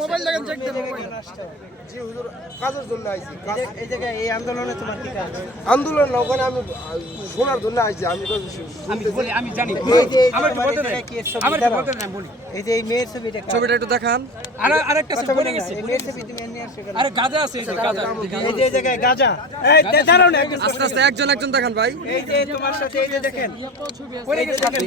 Mobile দেখেন check দেন জি হুজুর কাজের জন্য আইছি এই জায়গায় এই আন্দোলনে তোমার কি কাজ আন্দোলন না, ওখানে আমি শোনার জন্য আইছি আমি তো শুনতে আমি জানি এই যে এই যে আমার একটু বলতে দেন। জায়গায় কি এর ছবি আমার একটু বলতে দেন, বলি। এই যে এই মেয়ের ছবিটা ছবিটা একটু দেখান আর আরেকটা কথা পড়ে গেছে। মেয়ের ছবি তুমি নিয়ে আসছো আরে গাজা আছে এই যে গাজা এই যে জায়গায় গাজা এই দাঁড়াও না একটু আস্তে আস্তে একজন একজন দেখান ভাই এই যে তোমার সাথে এই যে দেখেন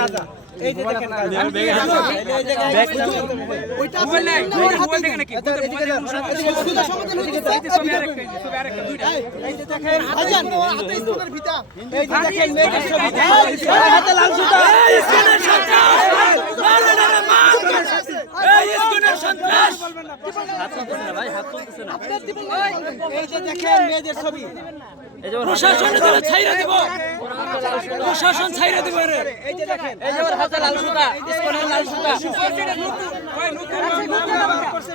গাজা এই যে দেখেন ওইটা মোবাইল নাই মোবাইল মোবাইল দেখে নাকি বলতে মোবাইল দেখে অনুসরণ করে। এই যে ছবি আরেকটা, এই যে ছবি আরেকটা, দুইটা। এই যে দেখেন আজান স্কুলের ফিতা এই যে দেখেন মেয়েদের ছবি এই হাতে লাল সুতা এই যে দেখেন মেয়েদের ছবি প্রশাসন এদের ছাইরা দিব প্রশাসন ছাইরে দিব রে এই যে দেখেন এই যে ওর হাতে লাল সুতা স্কুলের লাল সুতা করছে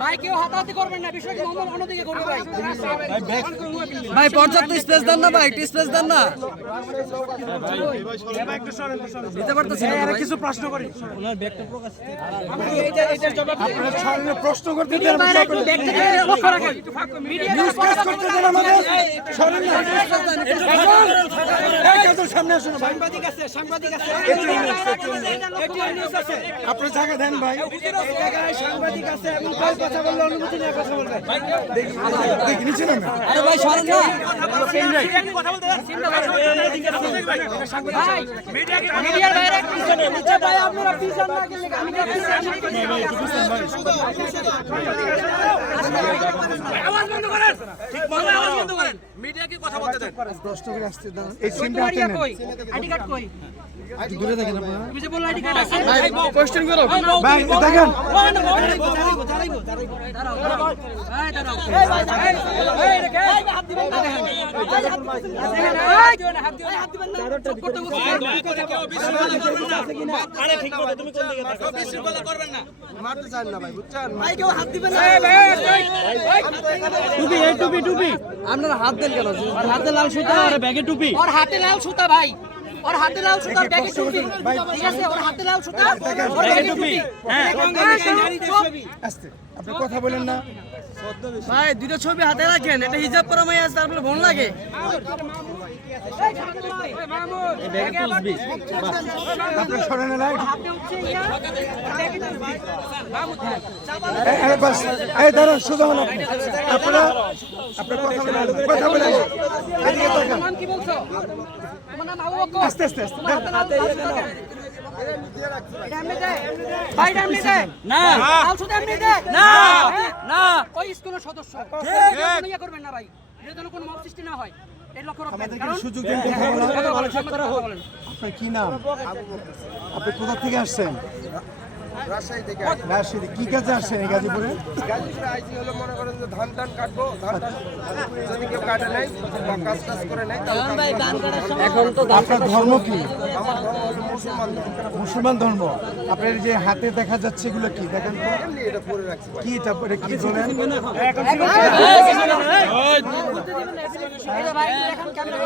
ভাই কেউ হাতাহাতি করবেন না বিষয়টি অন্য অন্যদিকে করবে ভাই ভাই পর্যাপ্ত স্পেস দেন না ভাই একটু স্পেস দেন না। দিতে পারতেছি না। কিছু প্রশ্ন করি। আপনারা প্রশ্ন করতে দেন সামনে আসুন সাংবাদিক আছে সাংবাদিক আছে। এটিএন নিউজ আছে। আপনার জায়গা দেন ভাই। সাংবাদিক আছে এবং কথা বললে অনুমতি নিয়ে কথা বলবে। দেখি নিচে নামে। আরে ভাই সরেন না। আচ্ছা আওয়াজ বন্ধ করেন ঠিক মতো আওয়াজ বন্ধ করেন মিডিয়াকে কথা বলতে দেন প্রশ্ন করে আসতে দেন এই সিমটা হাতে নেন আইডি কার্ড কই দূরে দেখেন আপনারা তুমি যে বললে আইডি কার্ড আছে কোশ্চেন করো ভাই দেখেন এই দাঁড়াও এই ভাই এই এই চান না ভাই হাত দিবেন না এই আপনারা হাত দেন কেন হাতে লাল সুতা আর ব্যাগে টুপি ওর হাতে লাল সুতা ভাই ওর হাতে লাল সুতা ব্যাগে টুপি ঠিক আছে ওর হাতে লাল সুতা ওর ব্যাগে টুপি হ্যাঁ আস্তে আপনি কথা বলেন না। ভাই দুটো ছবি হাতে রাখেন এটা হিজাব পরা মাই আছে তারপরে বোন লাগে। আপনার আপনারা আপনার আস্তে আস্তে আস্তে না। ওই স্কুলের সদস্য। ইয়ে করবেন না ভাই। এটা যেন কোনো মত সৃষ্টি না হয়। আপনার কি নাম? আপনি কোথা থেকে আসছেন? রাজশাহী থেকে রাজশাহী কি কাজে আসছেন এই গাজীপুরে গাজীপুরে আইসি হলো মনে করেন যে ধান টান কাটবো ধান টান যদি কেউ কাটে নাই বা কাজ টাজ করে নাই এখন তো আপনার ধর্ম কি আমার ধর্ম হলো মুসলমান ধর্ম মুসলমান ধর্ম আপনার এই যে হাতে দেখা যাচ্ছে এগুলো কি দেখেন তো এটা পরে রাখছি কি এটা পরে কি বলেন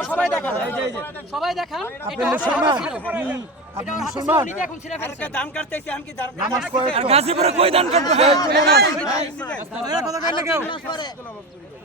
সবাই দেখান সবাই দেখান আপনি মুসলমান মুসলমান। দান কাটতেছি আমি কি দান গাজীপুরে কই দান করতে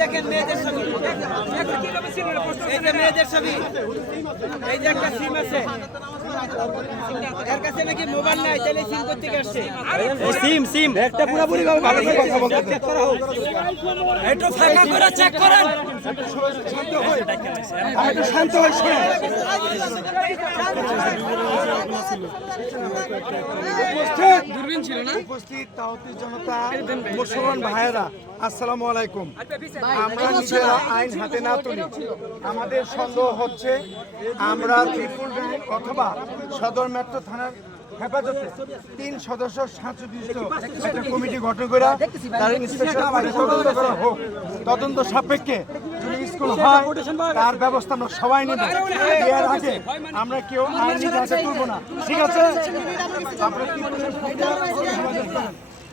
দেখেন মেয়েদের ছবি। মেয়েদের ছবি। এই যে একটা সিম আছে। এর কাছে নাকি মোবাইল নাই তাহলে সিম করতে আসছে? সিম সিম। একটা পুরোপুরি ভাবে ভালো করে কথা বলতে চেক করা হোক। একটু ফাঁকা করে চেক করেন। আমি একটু শান্ত হয়ে শোনেন। দূরবীন ছিল না উপস্থিত। তাওতি জনতা মুসলমান ভাইয়েরা আসসালামু আলাইকুম। আমরা নিজেরা আইন হাতে না তুলি। আমাদের সন্দেহ হচ্ছে আমরা ত্রিপুল ব্যাংক অথবা সদর মেট্রো থানার হেফাজতে তিন সদস্য একটা কমিটি গঠন করে তার তদন্ত করা হোক। তদন্ত সাপেক্ষে যদি স্কুল হয় তার ব্যবস্থা আমরা সবাই নেব। এর আগে আমরা কেউ আইন হাতে না। ঠিক আছে? আমরা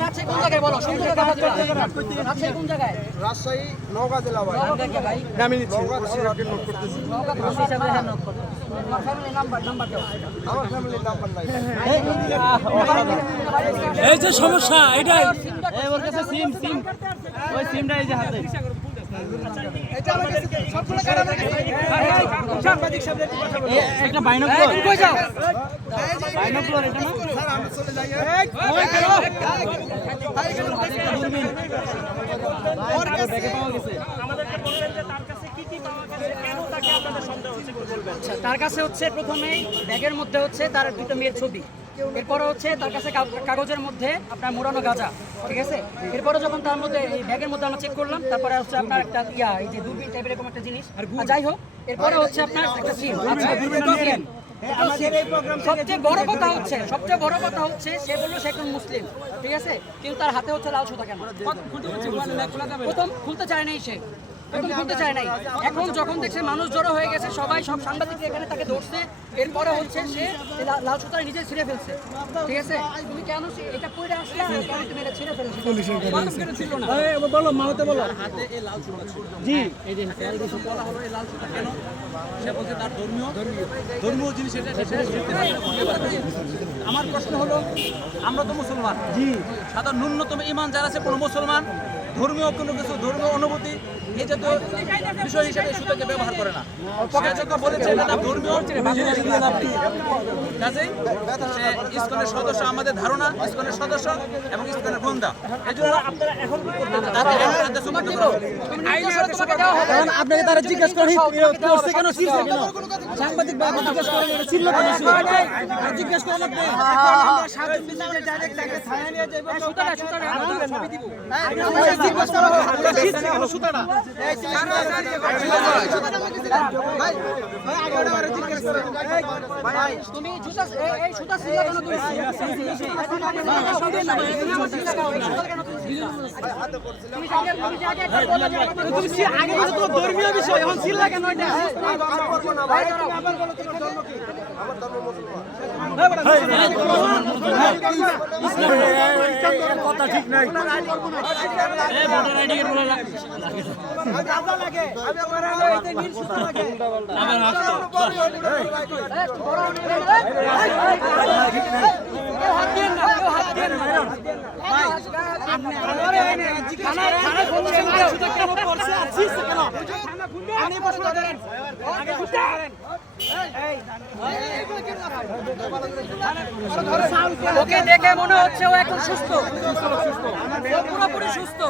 রাজশাহী কোন জায়গায় বলো সুন্দর কথা রাজশাহী কোন জায়গায় রাজশাহী নওগাঁ জেলা ভাই হ্যাঁ আমার ফ্যামিলির নাম্বার নাই এই যে সমস্যা এটাই। ওর কাছে সিম সিম। ওই সিমটা এই যে হাতে। একটা বাইনোকুলার কই এটা না স্যার আমি চলে যাই আচ্ছা, তার কাছে হচ্ছে প্রথমেই ব্যাগের মধ্যে হচ্ছে তার দুটো মেয়ের ছবি। এরপরে হচ্ছে তার কাছে কাগজের মধ্যে আপনার মোড়ানো গাঁজা ঠিক আছে? এরপরে যখন তার মধ্যে এই ব্যাগের মধ্যে আমরা চেক করলাম তারপরে হচ্ছে আপনার একটা ইয়া এই যে দূরবীন টাইপের এরকম একটা জিনিস। আর যাই হোক এরপরে হচ্ছে আপনার একটা সিম। আচ্ছা সিম। সবচেয়ে বড় কথা হচ্ছে সবচেয়ে বড় কথা হচ্ছে সে বলল সে একজন মুসলিম ঠিক আছে? কিন্তু তার হাতে হচ্ছে লাল সুতা কেন? প্রথম খুলতে চায় নাই সে। খুলতে চায় নাই। এখন যখন দেখছে মানুষ জড়ো হয়ে গেছে সবাই সব সাংবাদিক এখানে তাকে ধরছে। এরপরে হচ্ছে সে লাল সুতা নিজে ছিঁড়ে ফেলছে। ঠিক আছে? তুমি কেন এটা পড়ে আসলে কেন তুমি এটা ছিঁড়ে ফেলেছো? বলো মাহতে বলো। জি। আমার প্রশ্ন হলো আমরা তো মুসলমান। জি। সাধারণ ন্যূনতম ইমান যারা আছে কোনো মুসলমান ধর্মীয় কোনো কিছু ধর্মীয় অনুভূতি এই জাতীয় বিষয় হিসেবে সুতাকে ব্যবহার করে না। সে যত বলেছে এটা তার ধর্মীয় কাজেই সে ইসকনের সদস্য আমাদের ধারণা ইসকনের সদস্য এবং ইসকনের বন্ধা। এই জন্য আপনারা এখন আপনাকে তারা জিজ্ঞেস করে কেন ছিড়ছে কেন? সাংবাদিক ভাই জিজ্ঞেস করেন এটা ছিল কেন জিজ্ঞেস করেন আপনি। সুতা আমাদের ধর্মীয় বিষয় এখন ছিল কেন এটা ভাই দাঁড়াও। কথা ঠিক নাই ওকে দেখে মনে হচ্ছে ও এখন সুস্থ। পুরোপুরি সুস্থ।